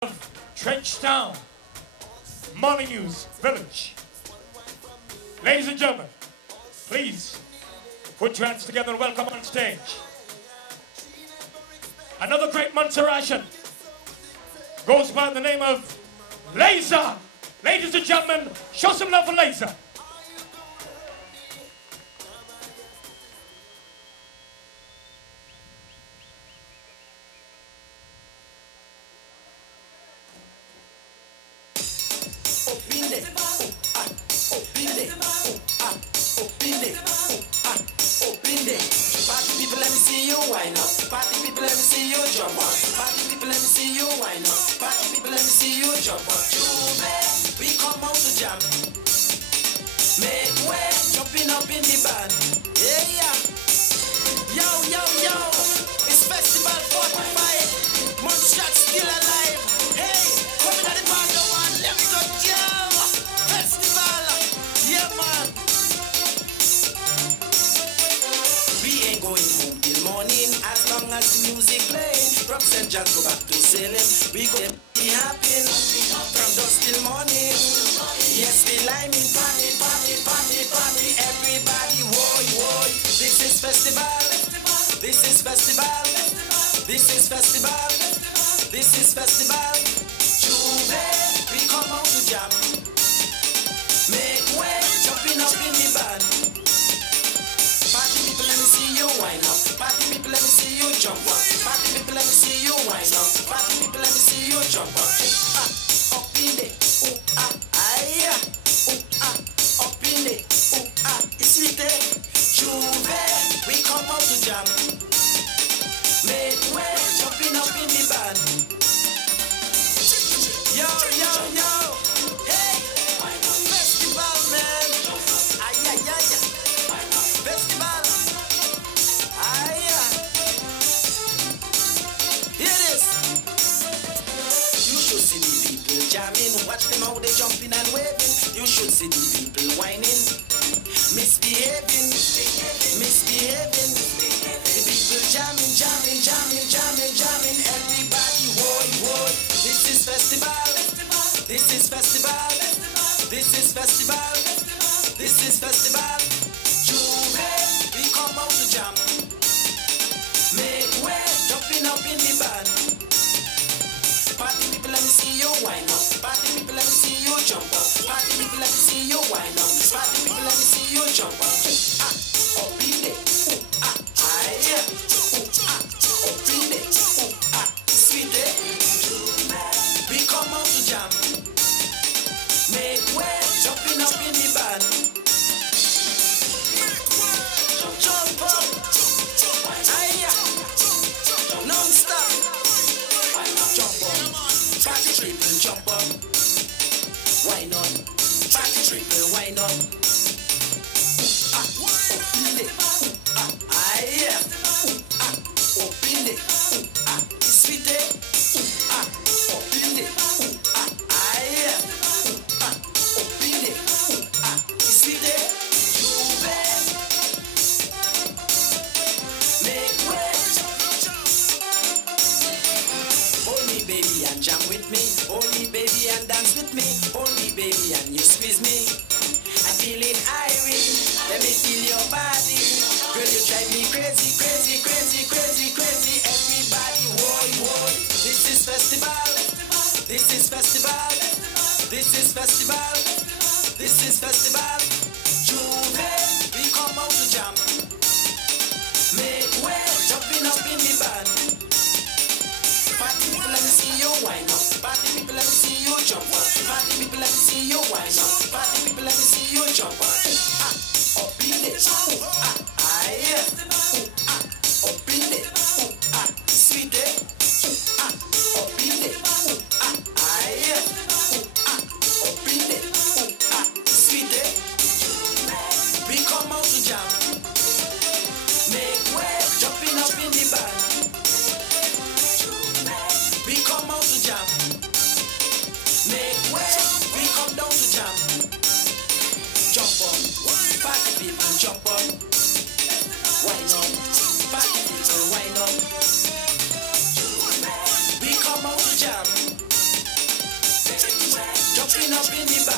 Trenchtown, Molyneux's village. Ladies and gentlemen, please put your hands together and welcome on stage another great Montserratian. Goes by the name of Laser. Ladies and gentlemen, show some love for Laser.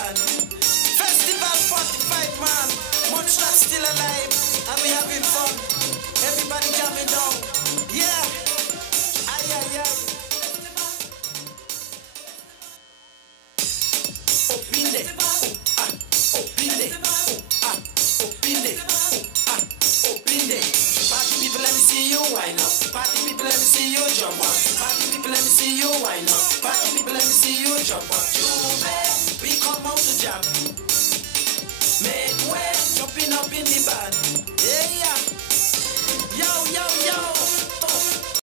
man. Festival 45 man. Much not still alive. And we having fun. Everybody jamming down. Yeah. Aye, aye, aye. Opinde. Opinde. Opinde. Opinde. Party people, let me see you wind up. Party people, let me see you jump up. Party people, let me see you wind up. Party people, let me see you jump up.